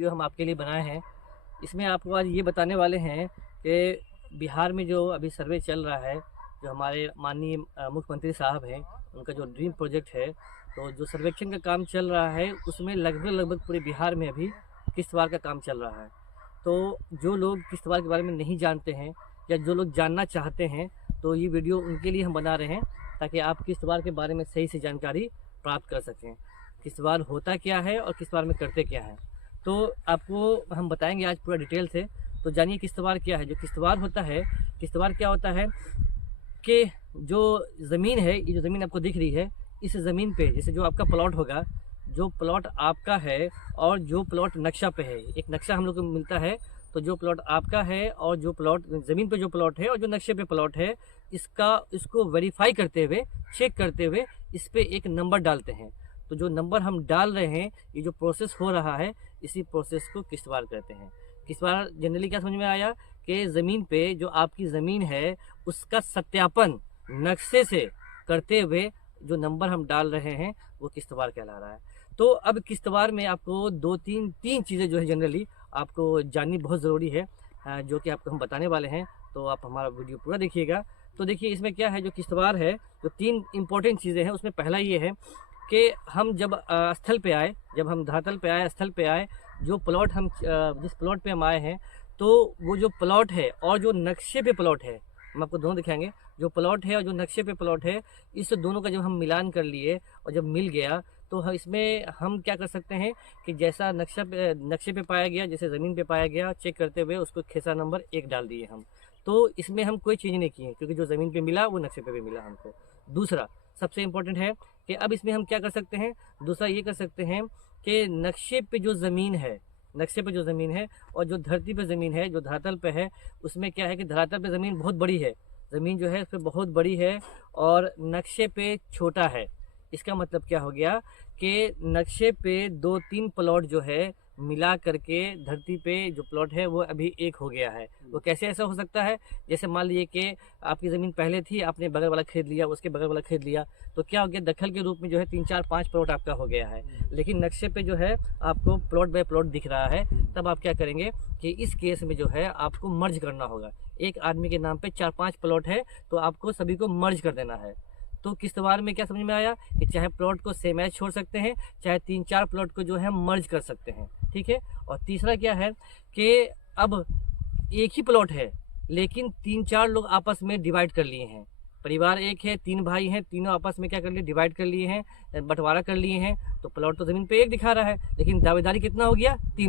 Video हम आपके लिए बनाए हैं। इसमें आपको आज ये बताने वाले हैं कि बिहार में जो अभी सर्वे चल रहा है, जो हमारे माननीय मुख्यमंत्री साहब हैं, उनका जो ड्रीम प्रोजेक्ट है, तो जो सर्वेक्षण का काम चल रहा है उसमें लगभग पूरे बिहार में अभी किश्तवाड़ का काम चल रहा है। तो जो लोग किश्तवाड़ के बारे में नहीं जानते हैं या जो लोग जानना चाहते हैं, तो ये वीडियो उनके लिए हम बना रहे हैं ताकि आप किश्तवाड़ के बारे में सही से जानकारी प्राप्त कर सकें। किश्तवाड़ होता क्या है और किश्तवाड़ में करते क्या है, तो आपको हम बताएंगे आज पूरा डिटेल से। तो जानिए किश्तवाड़ क्या है। जो किश्तवाड़ होता है, किश्तवाड़ क्या होता है कि जो ज़मीन है, ये जो ज़मीन आपको दिख रही है, इस ज़मीन पे जैसे जो आपका प्लॉट होगा, जो प्लॉट आपका है और जो प्लॉट नक्शा पे है, एक नक्शा हम लोग को मिलता है, तो जो प्लॉट आपका है और जो प्लॉट ज़मीन पे जो प्लॉट है और जो नक्शे पे प्लॉट है, इसको वेरीफाई करते हुए, चेक करते हुए इस पे एक नंबर डालते हैं। तो जो नंबर हम डाल रहे हैं, ये जो प्रोसेस हो रहा है, इसी प्रोसेस को किश्तवाड़ कहते हैं। किश्तवाड़ जनरली क्या समझ में आया कि ज़मीन पे जो आपकी ज़मीन है उसका सत्यापन नक्शे से करते हुए जो नंबर हम डाल रहे हैं वो किश्तवाड़ कहला रहा है। तो अब किश्तवाड़ में आपको तीन चीज़ें जो है जनरली आपको जाननी बहुत ज़रूरी है, जो कि आपको हम बताने वाले हैं। तो आप हमारा वीडियो पूरा देखिएगा। तो देखिए इसमें क्या है, जो किश्तवाड़ है, जो 3 इम्पोर्टेंट चीज़ें हैं, उसमें पहला ये है कि हम जब स्थल पे आए, जब हम धरातल पे आए, स्थल पे आए, जो प्लॉट हम जिस प्लॉट पे हम आए हैं, तो वो जो प्लॉट है और जो नक्शे पे प्लॉट है, हम आपको दोनों दिखाएंगे। जो प्लॉट है और जो नक्शे पे प्लॉट है, इस दोनों का जब हम मिलान कर लिए और जब मिल गया, तो इसमें हम क्या कर सकते हैं कि जैसा नक्शे पे पाया गया, जैसे ज़मीन पे पाया गया, चेक करते हुए उसको खेसा नंबर 1 डाल दिए हम। तो इसमें हम कोई चीज़ नहीं किए, क्योंकि जो ज़मीन पे मिला वो नक्शे पे भी मिला हमको। दूसरा सबसे इम्पोर्टेंट है कि अब इसमें हम क्या कर सकते हैं, दूसरा ये कर सकते हैं कि नक्शे पे जो ज़मीन है, नक्शे पे जो ज़मीन है और जो धरती पे ज़मीन है, जो धरातल पे है, उसमें क्या है कि धरातल पे ज़मीन बहुत बड़ी है, ज़मीन जो है उस पर बहुत बड़ी है और नक्शे पे छोटा है। इसका मतलब क्या हो गया कि नक्शे पे 2-3 प्लॉट जो है मिला करके धरती पे जो प्लॉट है वो अभी एक हो गया है। वो कैसे ऐसा हो सकता है, जैसे मान लीजिए कि आपकी ज़मीन पहले थी, आपने बगल वाला खरीद लिया, उसके बगल वाला खरीद लिया, तो क्या हो गया, दखल के रूप में जो है 3-4-5 प्लॉट आपका हो गया है। लेकिन नक्शे पे जो है आपको प्लॉट बाय प्लॉट दिख रहा है। तब आप क्या करेंगे कि इस केस में जो है आपको मर्ज करना होगा। एक आदमी के नाम पे 4-5 प्लॉट है, तो आपको सभी को मर्ज कर देना है। तो किश्तवाड़ में क्या समझ में आया कि चाहे प्लॉट को सेम एज छोड़ सकते हैं, चाहे 3-4 प्लॉट को जो है मर्ज कर सकते हैं, ठीक है। और तीसरा क्या है कि अब एक ही प्लॉट है लेकिन 3-4 लोग आपस में डिवाइड कर लिए हैं। परिवार एक है, 3 भाई हैं, तीनों आपस में क्या कर लिए, डिवाइड कर लिए हैं, बंटवारा कर लिए हैं। तो प्लॉट तो ज़मीन पे एक दिखा रहा है, लेकिन दावेदारी कितना हो गया, 3